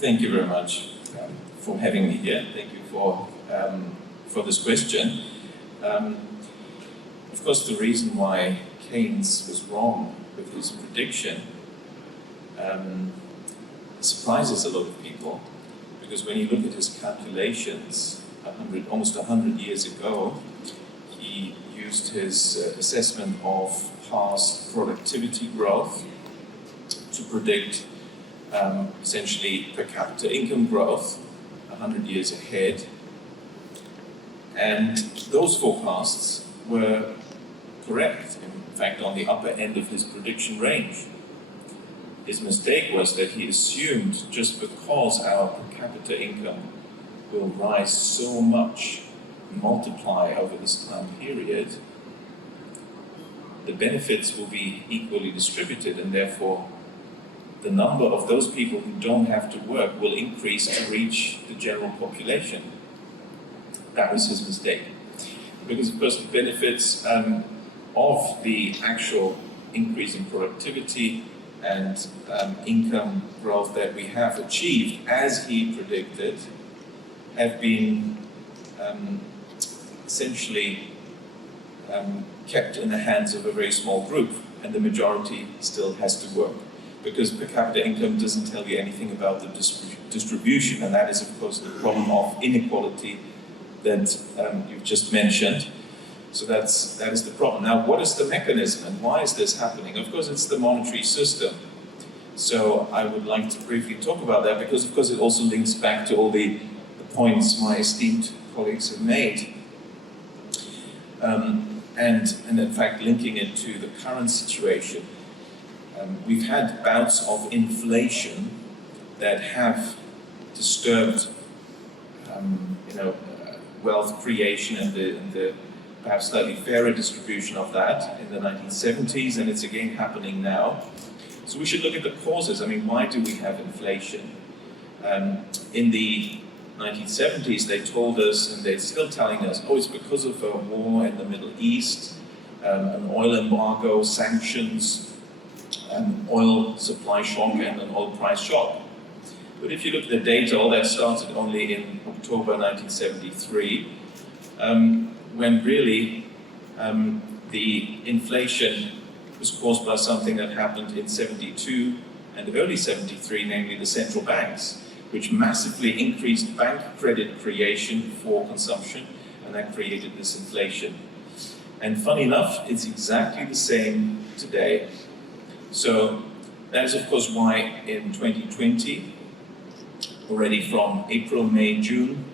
Thank you very much for having me here. Thank you for this question. Of course, the reason why Keynes was wrong with his prediction surprises a lot of people, because when you look at his calculations almost 100 years ago, he used his assessment of past productivity growth to predict essentially per capita income growth 100 years ahead. And those forecasts were correct, in fact, on the upper end of his prediction range. His mistake was that he assumed just because our per capita income will rise so much, multiply over this time period, the benefits will be equally distributed, and therefore the number of those people who don't have to work will increase to reach the general population. That was his mistake. Because of course the benefits of the actual increase in productivity and income growth that we have achieved, as he predicted, have been essentially kept in the hands of a very small group, and the majority still has to work. Because per capita income doesn't tell you anything about the distribution, and that is of course the problem of inequality that you've just mentioned. So that is the problem. Now, what is the mechanism and why is this happening? Of course, it's the monetary system. So I would like to briefly talk about that, because of course it also links back to all the points my esteemed colleagues have made. And in fact, linking it to the current situation. We've had bouts of inflation that have disturbed wealth creation and the perhaps slightly fairer distribution of that in the 1970s, and it's again happening now. So we should look at the causes. I mean, why do we have inflation? In the 1970s, they told us, and they're still telling us, oh, it's because of a war in the Middle East, an oil embargo, sanctions, an oil supply shock, and an oil price shock. But if you look at the data, all that started only in October 1973, when really the inflation was caused by something that happened in 72 and early 73, namely the central banks, which massively increased bank credit creation for consumption, and that created this inflation. And funny enough, it's exactly the same today. So that is of course why in 2020, already from April, May, June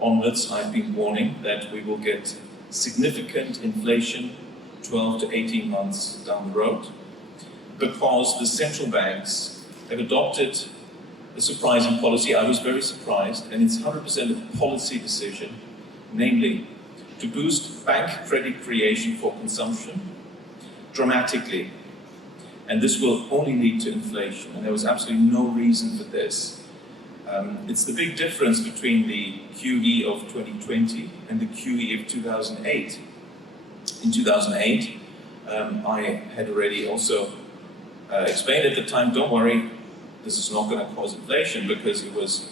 onwards, I've been warning that we will get significant inflation 12 to 18 months down the road, because the central banks have adopted a surprising policy. I was very surprised, and it's 100% a policy decision, namely to boost bank credit creation for consumption dramatically. And this will only lead to inflation, and there was absolutely no reason for this. It's the big difference between the QE of 2020 and the QE of 2008. In 2008, I had already also explained at the time, don't worry, this is not going to cause inflation, because it was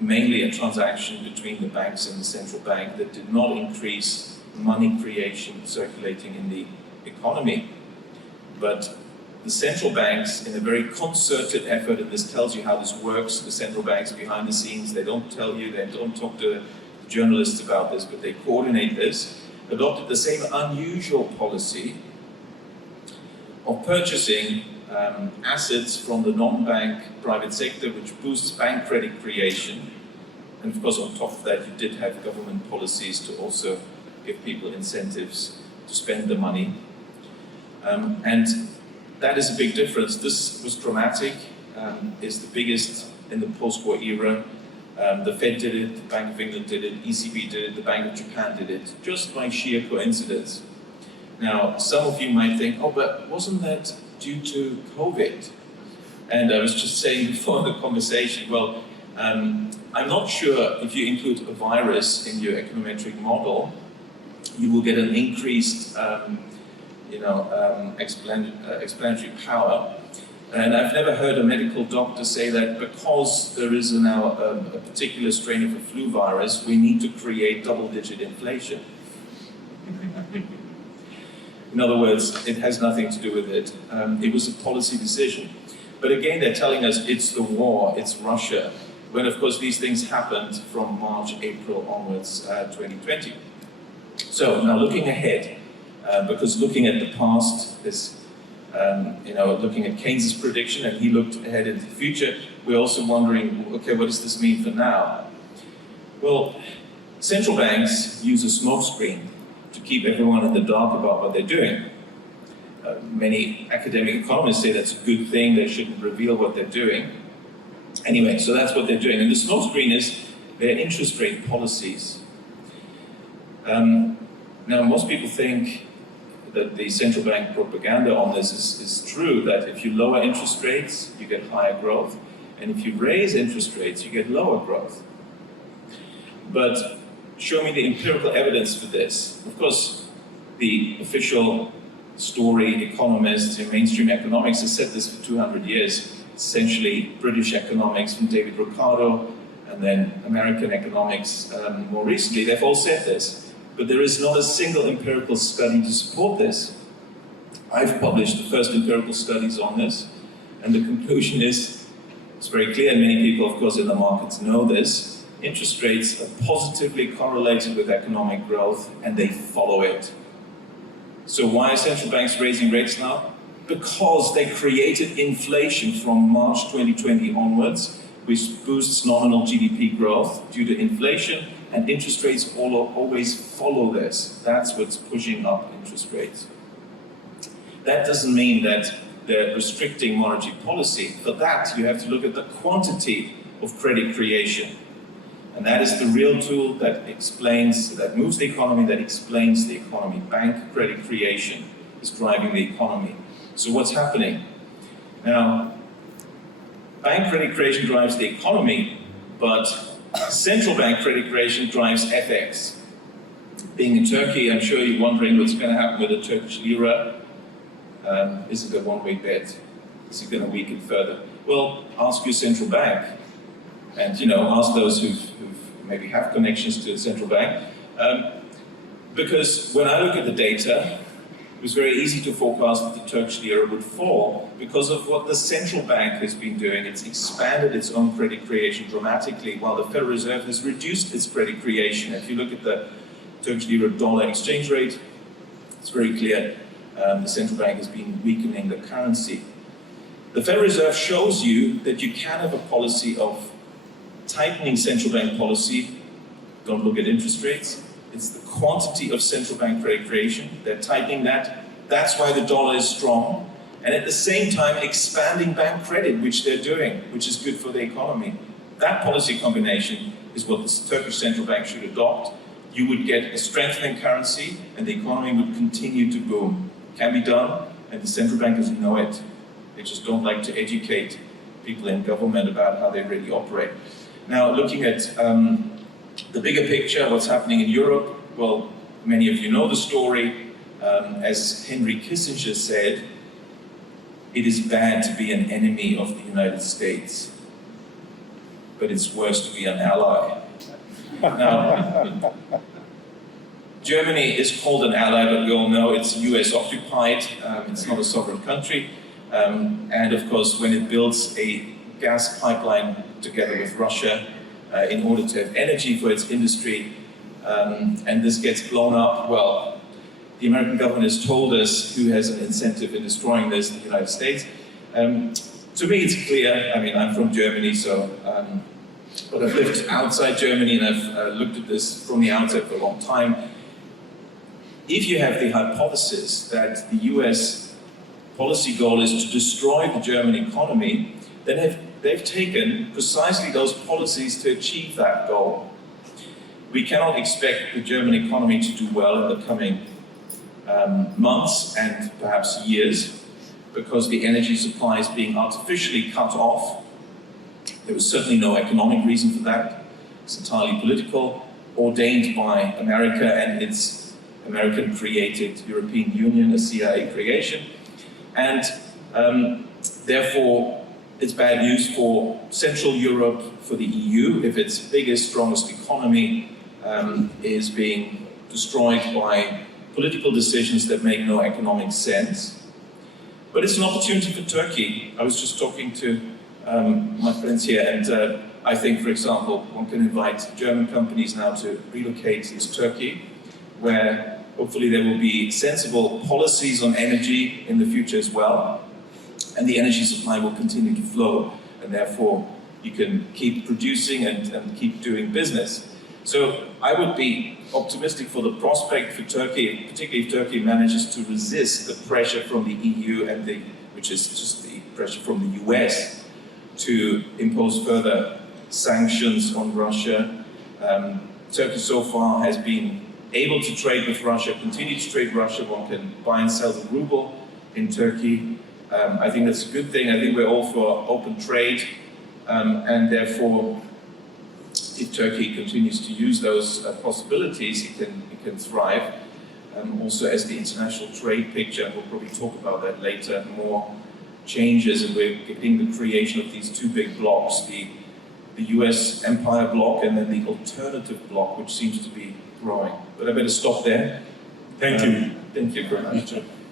mainly a transaction between the banks and the central bank that did not increase money creation circulating in the economy. But the central banks, in a very concerted effort, and this tells you how this works, the central banks behind the scenes, they don't tell you, they don't talk to journalists about this, but they coordinate this, adopted the same unusual policy of purchasing assets from the non-bank private sector, which boosts bank credit creation. And of course, on top of that, you did have government policies to also give people incentives to spend the money. And that is a big difference. This was dramatic, is the biggest in the post-war era. The Fed did it, the Bank of England did it, ECB did it, the Bank of Japan did it, just by sheer coincidence. Now, some of you might think, oh, but wasn't that due to COVID? And I was just saying before the conversation, well, I'm not sure if you include a virus in your econometric model, you will get an increased explanatory power. And I've never heard a medical doctor say that because there is now a particular strain of a flu virus, we need to create double-digit inflation. In other words, it has nothing to do with it. It was a policy decision. But again, they're telling us it's the war, it's Russia, when of course these things happened from March, April onwards, 2020. So now looking ahead, because looking at the past is, looking at Keynes' prediction, and he looked ahead into the future, we're also wondering, okay, what does this mean for now? Well, central banks use a smokescreen to keep everyone in the dark about what they're doing. Many academic economists say that's a good thing, they shouldn't reveal what they're doing. Anyway, so that's what they're doing. And the smokescreen is their interest rate policies. Now, most people think that the central bank propaganda on this is true, that if you lower interest rates, you get higher growth, and if you raise interest rates, you get lower growth. But show me the empirical evidence for this. Of course, the official story, economists in mainstream economics have said this for 200 years. Essentially, British economics from David Ricardo, and then American economics more recently, they've all said this. But there is not a single empirical study to support this. I've published the first empirical studies on this, and the conclusion is, it's very clear, and many people, of course, in the markets know this, interest rates are positively correlated with economic growth, and they follow it. So why are central banks raising rates now? Because they created inflation from March 2020 onwards, which boosts nominal GDP growth due to inflation, and interest rates always follow this. That's what's pushing up interest rates. That doesn't mean that they're restricting monetary policy. For that, you have to look at the quantity of credit creation. And that is the real tool that moves the economy, that explains the economy. Bank credit creation is driving the economy. So what's happening? Now, bank credit creation drives the economy, but central bank credit creation drives FX. Being in Turkey, I'm sure you're wondering what's going to happen with the Turkish lira. Is it a one-way bet? Is it going to weaken further? Well, ask your central bank, and ask those who maybe have connections to the central bank. Because when I look at the data, it was very easy to forecast that the Turkish lira would fall because of what the central bank has been doing. It's expanded its own credit creation dramatically, while the Federal Reserve has reduced its credit creation. If you look at the Turkish lira dollar exchange rate, it's very clear the central bank has been weakening the currency. The Federal Reserve shows you that you can have a policy of tightening central bank policy. Don't look at interest rates. It's the quantity of central bank credit creation. They're tightening that. That's why the dollar is strong. And at the same time, expanding bank credit, which they're doing, which is good for the economy. That policy combination is what the Turkish central bank should adopt. You would get a strengthening currency, and the economy would continue to boom. Can be done, and the central bankers know it. They just don't like to educate people in government about how they really operate. Now, looking at the bigger picture, what's happening in Europe, well, many of you know the story. As Henry Kissinger said, it is bad to be an enemy of the United States, but it's worse to be an ally. Now, Germany is called an ally, but we all know it's US occupied, it's not a sovereign country, and of course when it builds a gas pipeline together with Russia in order to have energy for its industry, and this gets blown up, well, the American government has told us who has an incentive in destroying this, the United States. To me it's clear, I mean I'm from Germany, so but I've lived outside Germany and I've looked at this from the outset for a long time. If you have the hypothesis that the US policy goal is to destroy the German economy, then they've taken precisely those policies to achieve that goal. We cannot expect the German economy to do well in the coming months and perhaps years, because the energy supply is being artificially cut off. There was certainly no economic reason for that. It's entirely political, ordained by America and its American-created European Union, a CIA creation. And Therefore, it's bad news for Central Europe, for the EU, if its biggest, strongest economy is being destroyed by political decisions that make no economic sense. But it's an opportunity for Turkey. I was just talking to my friends here, and I think, for example, one can invite German companies now to relocate to Turkey, where hopefully there will be sensible policies on energy in the future as well, and the energy supply will continue to flow, and therefore you can keep producing and keep doing business. So I would be optimistic for the prospect for Turkey, particularly if Turkey manages to resist the pressure from the EU and which is just the pressure from the US to impose further sanctions on Russia. Turkey so far has been able to trade with Russia, continue to trade Russia. One can buy and sell the ruble in Turkey. I think that's a good thing. I think we're all for open trade, and therefore, if Turkey continues to use those possibilities, it can thrive. Also, as the international trade picture, and we'll probably talk about that later, more changes, and we're getting the creation of these two big blocks, the US empire bloc and then the alternative bloc, which seems to be growing. But I better stop there. Thank you. Thank you very much.